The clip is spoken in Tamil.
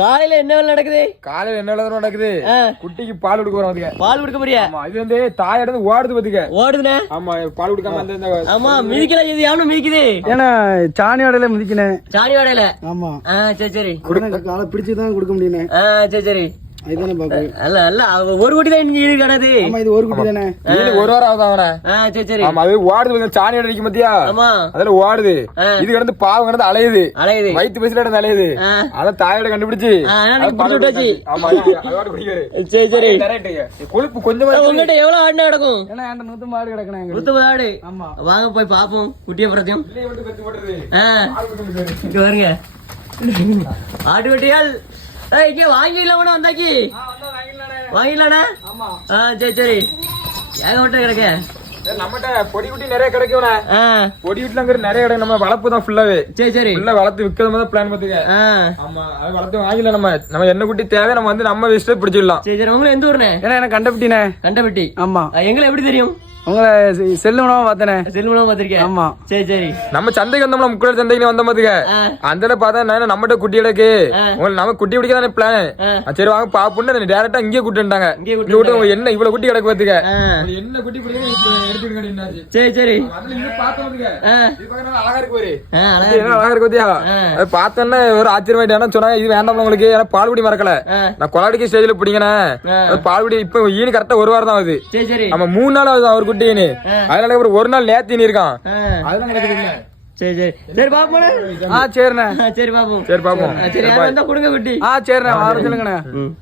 காலையில என்ன வேலை நடக்குது? காலையில என்ன வேலை நடக்குது? ஆ, குட்டிக்கு பால் கொடுக்க போறோம் பாத்துக்க. பால் கொடுக்க போறியா? ஆமா இது வந்து தாயோட இருந்து ஓடுது பாத்துக்க. ஓடுதுண்ணே? ஆமா பால் கொடுக்காம அந்த ஆமா மிதிக்கலாம் இது யாரும் மிதிக்குது? ஏன்னா சாணியோடையில மிதிக்கினேன். சாணி வாடையில ஆமா. ஆ சரி சரி. காலை பிடிச்சு தான் கொடுக்க முடியுனே. ஆ சரி சரி. ஒரு கோடி தான் ஆமா இது ஒரு குட்டி தானே? ஒரு வாரம் ஆகுது அவன? ஆ சரி சரி. ஆமா அது ஓடுது பாருங்க, சாணி அடிக்கும் பாத்தியா? ஆமா. அதுல ஓடுது. இது கிடந்து பாவம் கிடந்து அலையுது. அலையுது. வயிற்று பசில கிடந்து அலையுது. ஆ. அதான் தாயோட கண்டுபிடிச்சு. அது. ஆமா அது- சரி சரி. கொழுப்பு கொஞ்சமா. உங்ககிட்ட எவ்வளவு ஆடு கிடக்கும்? ஏன்னா என்கிட்ட நூத்து மாடு கிடக்கணும் ஆடு ஆமா. வாங்க போய் பாப்போம். குட்டிய பிரத்தியம் பிள்ளைய விட்டு ஏய் இங்க வாங்கிடலாமண்ணா வந்தாக்கி. வாங்கிடலாண்ணா ஆ சரி சரி. ஏக மட்டும் கிடக்க? நம்மகிட்ட பொடி குட்டி நிறைய கிடைக்கும்ண்ணே பொடி வீட்டுல நிறைய கிடைக்கும். நம்ம வளர்ப்பு தான் ஃபுல்லாவே சரி சரி. ஃபுல்லா வளர்த்து விற்கிறது மாதிரி பிளான் பாத்துக்க ஆ. ஆமா அது வளர்த்து வாங்கில நம்ம. நம்ம என்ன குட்டி தேவை நம்ம வந்து நம்ம இஷ்டம் பிடிச்சிடலாம். சரி சரி. உங்களை எந்த ஊர்ண்ணே? ஏன்னா எனக்கு கண்டபிட்டினே கண்டபட்டி. ஆமா. எங்களை எப்படி தெரியும்? உங்களை செல்லு உணவா பார்த்தனே? பார்த்திருக்கேன் ஆமா. சரி சரி. நம்ம சந்தைக்கு வந்தோம்னா முக்குள் சந்தைக்கு வந்த ஆ. அந்த பார்த்தா நான் நம்மகிட்ட குட்டி எடுக்கு. உங்களுக்கு நம்ம குட்டி பிடிக்க தானே பிளான். சரி வாங்க பாப்புன்னு டேரக்டா இங்கே கூட்டுட்டாங்க இங்கே என்ன இவ்வளவு குட்டி கிடக்கு பாத்துக்க என்ன குட்டி எடுத்துக்கிட்டு சரி சரி. அழகா இருக்கு என்ன பாத்தியா. அது பார்த்தோன்னே ஒரு ஆச்சரியமாயிட்டு சொன்னாங்க இது வேண்டாம் உங்களுக்கு. ஏன்னா பால்குடி மறக்கல. நான் கொலாடிக்கு ஸ்டேஜ்ல. அது பால்குடி இப்ப ஈனு கரெக்டா ஒரு வாரம் தான் ஆகுது. சரி சரி. நம்ம மூணு நாள் ஆகுது அவர் ஆ. அதனால ஒரு ஒரு நாள் நேத்தி இருக்கான். அதெல்லாம் சரி சரி. சரி பாப்போண்ணே ஆ சரிண்ணே. சரி பாப்போம். சரி பாப்போம். சரி வந்தா கொடுங்க குட்டி. ஆ சரிண்ணே. வர சொல்லுங்கண்ணே. ம்.